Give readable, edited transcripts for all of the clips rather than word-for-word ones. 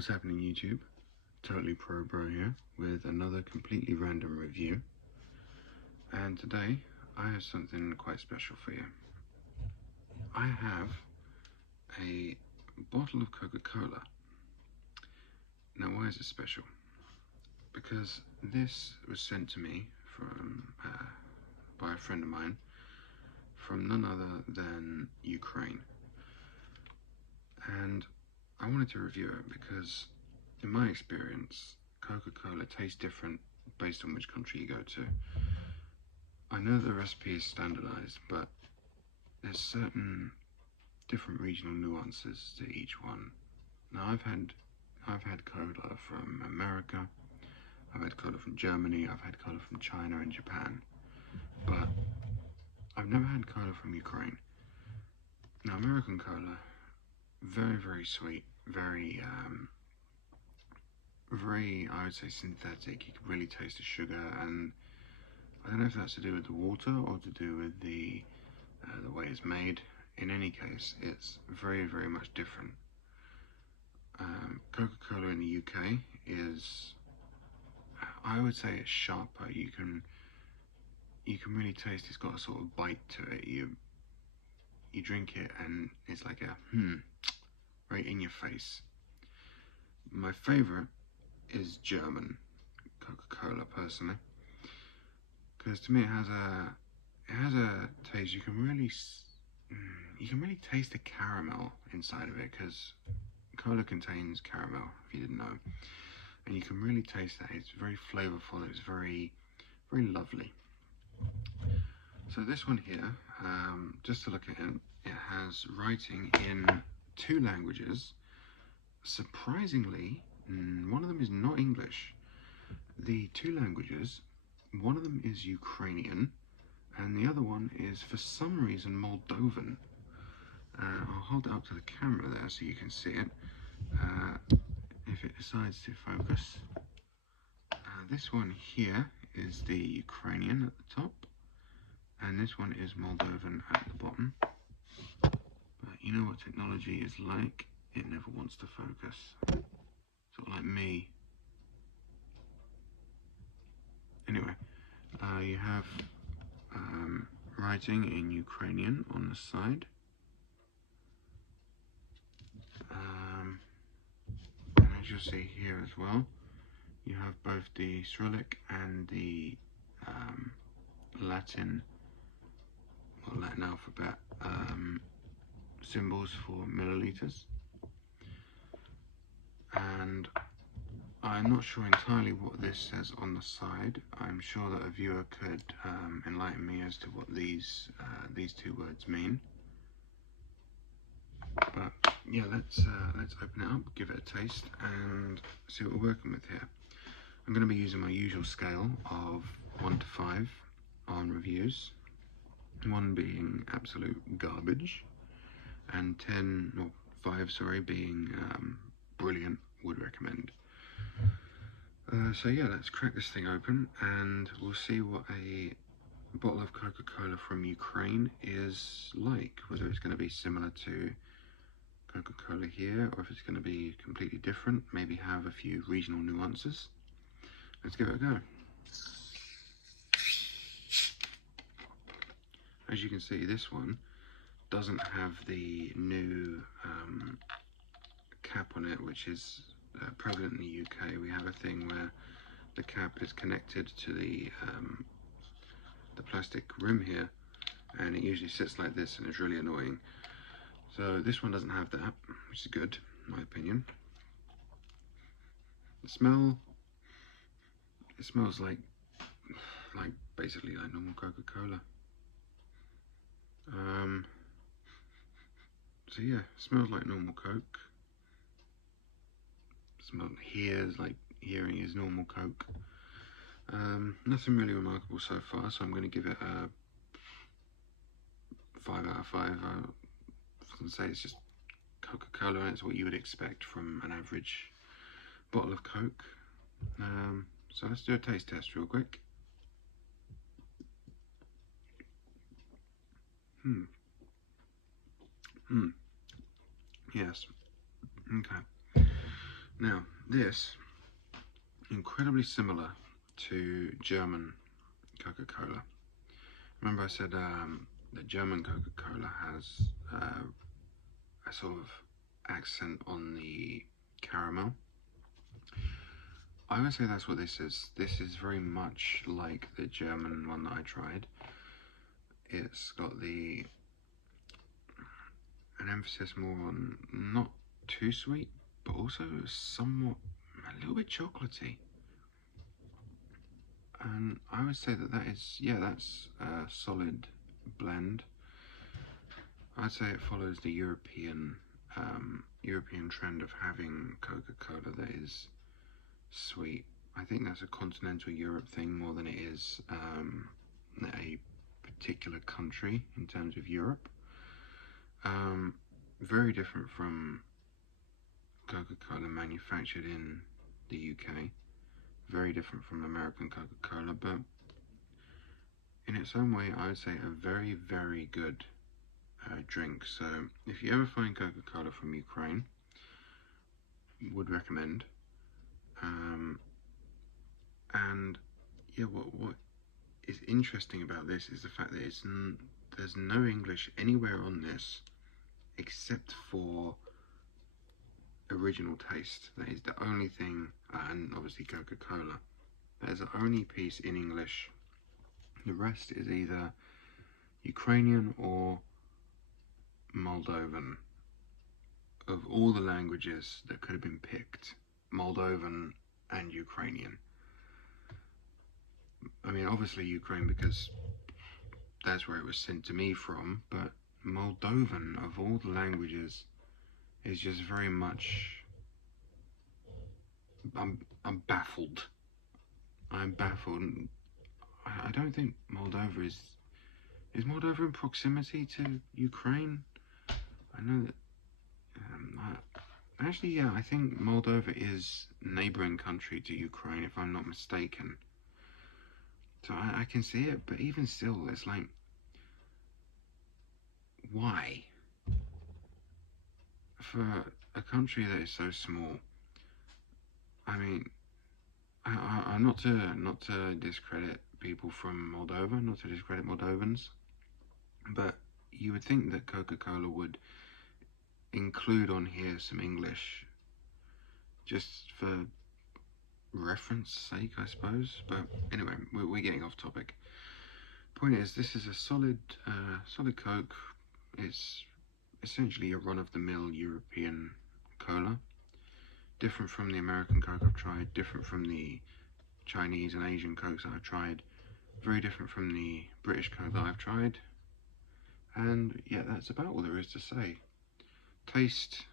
What's happening, YouTube? Totally Pro Bro here with another completely random review. And today I have something quite special for you. I have a bottle of Coca-Cola. Now, why is it special? Because this was sent to me from by a friend of mine from none other than Ukraine. And I wanted to review it because, in my experience, Coca-Cola tastes different based on which country you go to. I know the recipe is standardized, but there's certain different regional nuances to each one. Now, I've had cola from America, I've had cola from Germany, I've had cola from China and Japan, but I've never had cola from Ukraine. Now, American cola, very, very sweet, very, I would say, synthetic. You can really taste the sugar, and I don't know if that's to do with the water or to do with the way it's made. In any case, it's very, very much different. Coca-Cola in the UK is, I would say, it's sharper. You can really taste it's got a sort of bite to it. You drink it and it's like a right in your face. My favorite is German Coca-Cola, personally, because to me it has a taste. You can really taste the caramel inside of it, because cola contains caramel, if you didn't know, and you can really taste that. It's very flavorful. It's very, very lovely. So this one here, just to look at it, it has writing in 2 languages. Surprisingly, one of them is not English. The 2 languages, one of them is Ukrainian, and the other one is, for some reason, Moldovan. I'll hold it up to the camera there so you can see it, if it decides to focus. This one here is the Ukrainian at the top, and this one is Moldovan at the bottom. But you know what technology is like, it never wants to focus. Sort of like me. Anyway, you have writing in Ukrainian on the side. And as you'll see here as well, you have both the Cyrillic and the Latin alphabet symbols for milliliters. And I'm not sure entirely what this says on the side. I'm sure that a viewer could enlighten me as to what these 2 words mean. But yeah, let's open it up, give it a taste, and see what we're working with here. I'm going to be using my usual scale of 1 to 5 on reviews, 1 being absolute garbage, and 5 being brilliant, would recommend. So yeah, let's crack this thing open and we'll see what a bottle of Coca-Cola from Ukraine is like, whether it's going to be similar to Coca-Cola here, or if it's going to be completely different, maybe have a few regional nuances. Let's give it a go. As you can see, this one doesn't have the new cap on it, which is prevalent in the UK. We have a thing where the cap is connected to the plastic rim here, and it usually sits like this, and it's really annoying. So this one doesn't have that, which is good, in my opinion. The smell, it smells like basically like normal Coca-Cola. So yeah, it smells like normal Coke. Hearing is normal Coke. Nothing really remarkable so far, so I'm going to give it a 5 out of 5. I was going to say it's just Coca-Cola, and it's what you would expect from an average bottle of Coke. So let's do a taste test real quick. Yes. Okay. Now, this, incredibly similar to German Coca-Cola. Remember I said that German Coca-Cola has a sort of accent on the caramel. I would say that's what this is. This is very much like the German one that I tried. It's got an emphasis more on not too sweet, but also somewhat a little bit chocolatey. And I would say that that's a solid blend. I'd say it follows the European trend of having Coca-Cola that is sweet. I think that's a continental Europe thing more than it is a particular country in terms of Europe. Very different from Coca-Cola manufactured in the UK. Very different from American Coca-Cola, but in its own way, I would say a very, very good drink. So if you ever find Coca-Cola from Ukraine, would recommend. And yeah, what is interesting about this is the fact that there's no English anywhere on this except for original taste. That is the only thing, and obviously Coca-Cola. That is the only piece in English. The rest is either Ukrainian or Moldovan. Of all the languages that could have been picked, Moldovan and Ukrainian. I mean, obviously Ukraine because that's where it was sent to me from, but Moldovan, of all the languages, is just very much... I'm baffled. I'm baffled. I don't think Moldova is Moldova in proximity to Ukraine? I know that... actually, yeah, I think Moldova is neighbouring country to Ukraine, if I'm not mistaken. So I can see it, but even still, it's like, why? For a country that is so small, I mean, I'm not to discredit people from Moldova, not to discredit Moldovans, but you would think that Coca-Cola would include on here some English, just for reference sake, I suppose. But anyway, we're getting off topic. Point is, this is a solid Coke. It's essentially a run-of-the-mill European cola. Different from the American Coke I've tried, different from the Chinese and Asian Cokes that I've tried, very different from the British Coke that I've tried. And yeah, that's about all there is to say. Taste,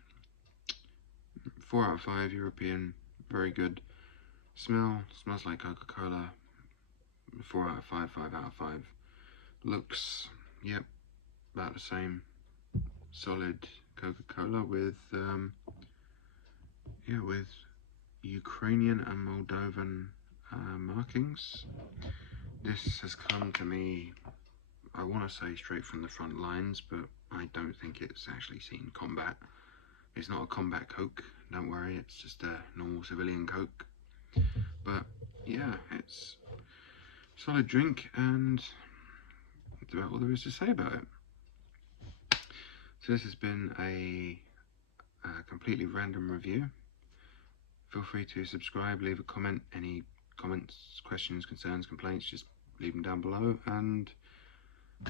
4 out of 5, European, very good. Smells like Coca-Cola, 4 out of 5, 5 out of 5. Looks, yep, about the same. Solid Coca-Cola with with Ukrainian and Moldovan markings. This has come to me, I want to say straight from the front lines, but I don't think it's actually seen combat. It's not a combat Coke, don't worry, it's just a normal civilian Coke. But yeah, it's a solid drink, and that's about all there is to say about it. So this has been a completely random review. Feel free to subscribe, leave a comment. Any comments, questions, concerns, complaints, just leave them down below. And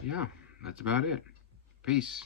yeah, that's about it. Peace.